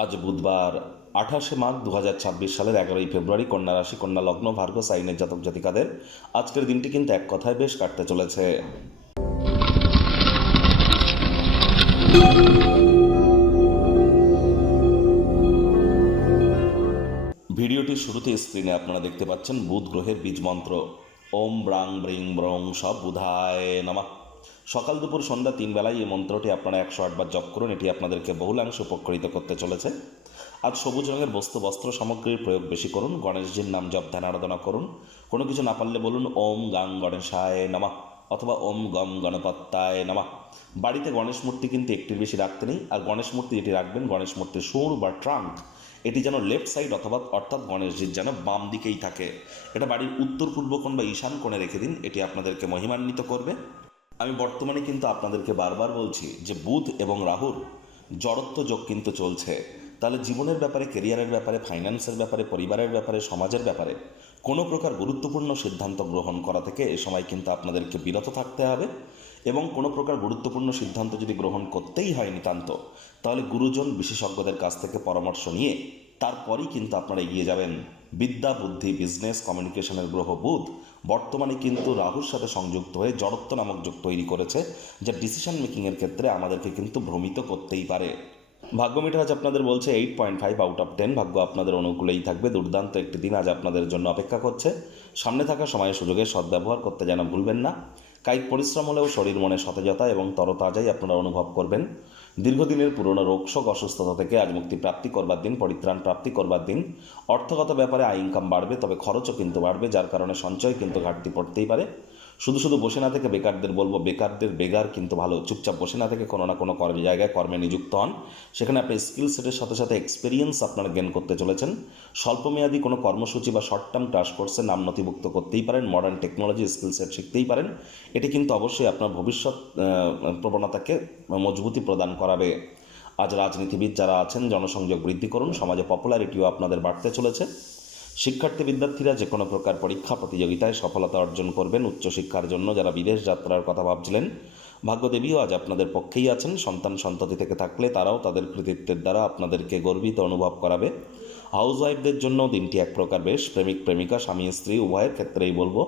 আজ বুধবার 28 মাঘ 2026 সালের 11 ফেব্রুয়ারি, কন্যা রাশি, কন্যা লগ্ন, ভার্গ সাইনের জাতক জাতিকাদের আজকের দিনটি কিন্তু এক কথায় বেশ কাটতে চলেছে। ভিডিওটির শুরুতে স্ক্রিনে আপনারা দেখতে পাচ্ছেন বুধ গ্রহের বীজ মন্ত্র ওম ব্রাং ব্রিং ব্রং সব বুধায় নমঃ। সকাল দুপুর সন্ধ্যা 3 বেলায় এই মন্ত্রটি আপনারা 108 বার জপ করুন। এটি আপনাদেরকে বহুলাংশে উপকৃত করতে চলেছে। আজ সবুজ রঙের বস্তু বস্ত্র সামগ্রীর প্রয়োগ বেশি করুন। গণেশজির নাম জপ ধ্যান আরাধনা করুন। কোনো কিছু না পারলে বলুন ওম গাং গণেশায় নমঃ অথবা ওম গম গণপত্তায় নমঃ। বাড়িতে গণেশ মূর্তি কিন্তু একটির বেশি রাখতে নেই। আর গণেশ মূর্তি যেটি রাখবেন, গণেশ মূর্তির সুর বা ট্রাঙ্ক এটি যেন লেফট সাইড অর্থাৎ গণেশজির যেন বাম দিকেই থাকে। এটা বাড়ির উত্তর পূর্ব কোণ বা ঈশান কোণে রেখে দিন। এটি আপনাদেরকে মহিমান্বিত করবে। আমি বর্তমানে কিন্তু আপনাদেরকে বারবার বলছি যে বুধ এবং রাহুর জড়ত্ব যোগ কিন্তু চলছে। তাহলে জীবনের ব্যাপারে, কেরিয়ারের ব্যাপারে, ফাইন্যান্সের ব্যাপারে, পরিবারের ব্যাপারে, সমাজের ব্যাপারে কোনো প্রকার গুরুত্বপূর্ণ সিদ্ধান্ত গ্রহণ করা থেকে এ সময় কিন্তু আপনাদেরকে বিরত থাকতে হবে। এবং কোনো প্রকার গুরুত্বপূর্ণ সিদ্ধান্ত যদি গ্রহণ করতেই হয় নিতান্ত, তাহলে গুরুজন বিশেষজ্ঞদের কাছ থেকে পরামর্শ নিয়ে তারপরই কিন্তু আপনারা এগিয়ে যাবেন। বিদ্যা, বুদ্ধি, বিজনেস, কমিউনিকেশনের গ্রহ বুধ বর্তমানে কিন্তু রাহুর সাথে সংযুক্ত হয়ে জড়ত্ব নামক যোগ তৈরি করেছে, যা ডিসিশন মেকিংয়ের ক্ষেত্রে আমাদেরকে কিন্তু ভ্রমিত করতেই পারে। ভাগ্য মিটার আজ আপনাদের বলছে 8.5 আউট অফ 10। ভাগ্য আপনাদের অনুকূলেই থাকবে। দুর্দান্ত একটি দিন আজ আপনাদের জন্য অপেক্ষা করছে। সামনে থাকা সময় সুযোগের সদ্ব্যবহার করতে যেন ভুলবেন না। কায়িক পরিশ্রম হলেও শরীর মনে সতেজতা এবং তরতাজাই আপনারা অনুভব করবেন। দীর্ঘদিনের পুরনো রোগশোক অসুস্থতা থেকে আজ মুক্তি প্রাপ্তি করবার দিন, পরিত্রাণ প্রাপ্তি করবার দিন। অর্থগত ব্যাপারে আয় ইনকাম বাড়বে, তবে খরচও কিন্তু বাড়বে, যার কারণে সঞ্চয় কিন্তু ঘাটতি পড়তেই পারে। শুধু শুধু বসে না থেকে বেকারদের বলবো, বেকারদের বেগার কিন্তু ভালো। চুপচাপ বসে না থেকে কোনো না কোনো জায়গায় কর্মে নিযুক্ত হন। সেখানে আপনি স্কিল সেটের সাথে সাথে এক্সপিরিয়েন্স আপনারা গেন করতে চলেছেন। স্বল্পমেয়াদী কোনো কর্মসূচি বা শর্ট টার্ম টাস্ক ফোর্সে নাম নথিভুক্ত করতেই পারেন। মডার্ন টেকনোলজি স্কিল সেট শিখতেই পারেন। এটি কিন্তু অবশ্যই আপনার ভবিষ্যৎ প্রবণতাকে মজবুতি প্রদান করাবে। আজ রাজনীতিবিদ যারা আছেন, জনসংযোগ বৃদ্ধি করুন। সমাজে পপুলারিটিও আপনাদের বাড়তে চলেছে। শিক্ষার্থী বিদ্যার্থীরা যে কোনো প্রকার পরীক্ষা প্রতিযোগিতায় সফলতা অর্জন করবেন। উচ্চশিক্ষার জন্য যারা বিদেশ যাত্রার কথা ভাবছিলেন, ভাগ্যদেবীও আজ আপনাদের পক্ষেই আছেন। সন্তান সন্ততি থেকে থাকলে তারাও তাদের কৃতিত্বের দ্বারা আপনাদেরকে গর্বিত অনুভব করাবে। হাউসওয়াইফদের জন্য দিনটি এক প্রকার বেশ। প্রেমিক প্রেমিকা, স্বামী স্ত্রী উভয়ের ক্ষেত্রেই বলবো,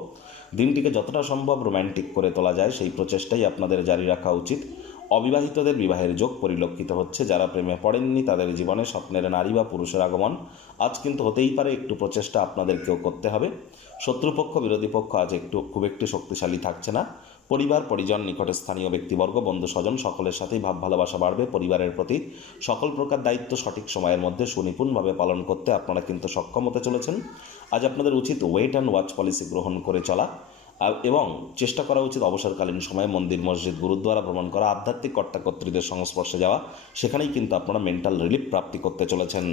দিনটিকে যতটা সম্ভব রোম্যান্টিক করে তোলা যায় সেই প্রচেষ্টাই আপনাদের জারি রাখা উচিত। অবিবাহিতদের বিবাহের যোগ পরিলক্ষিত হচ্ছে। যারা প্রেমে পড়েননি তাদের জীবনে স্বপ্নের নারী বা পুরুষের আগমন আজ কিন্তু হতেই পারে। একটু প্রচেষ্টা আপনাদেরকেও করতে হবে। শত্রুপক্ষ, বিরোধী পক্ষ আজ খুব একটু শক্তিশালী থাকছে না। পরিবার, পরিজন, নিকটে স্থানীয় ব্যক্তিবর্গ, বন্ধু স্বজন সকলের সাথেই ভাব ভালোবাসা বাড়বে। পরিবারের প্রতি সকল প্রকার দায়িত্ব সঠিক সময়ের মধ্যে সুনিপুণভাবে পালন করতে আপনারা কিন্তু সক্ষম হতে চলেছেন। আজ আপনাদের উচিত ওয়েট অ্যান্ড ওয়াচ পলিসি গ্রহণ করে চলা এবং চেষ্টা করা উচিত অবসরকালীন সময়ে মন্দির, মসজিদ, গুরুদ্বারা ভ্রমণ করা, আধ্যাত্মিক কর্তাকর্ত্রীদের সংস্পর্শে যাওয়া। সেখানেই কিন্তু আপনারা মেন্টাল রিলিফ প্রাপ্তি করতে চলেছেন।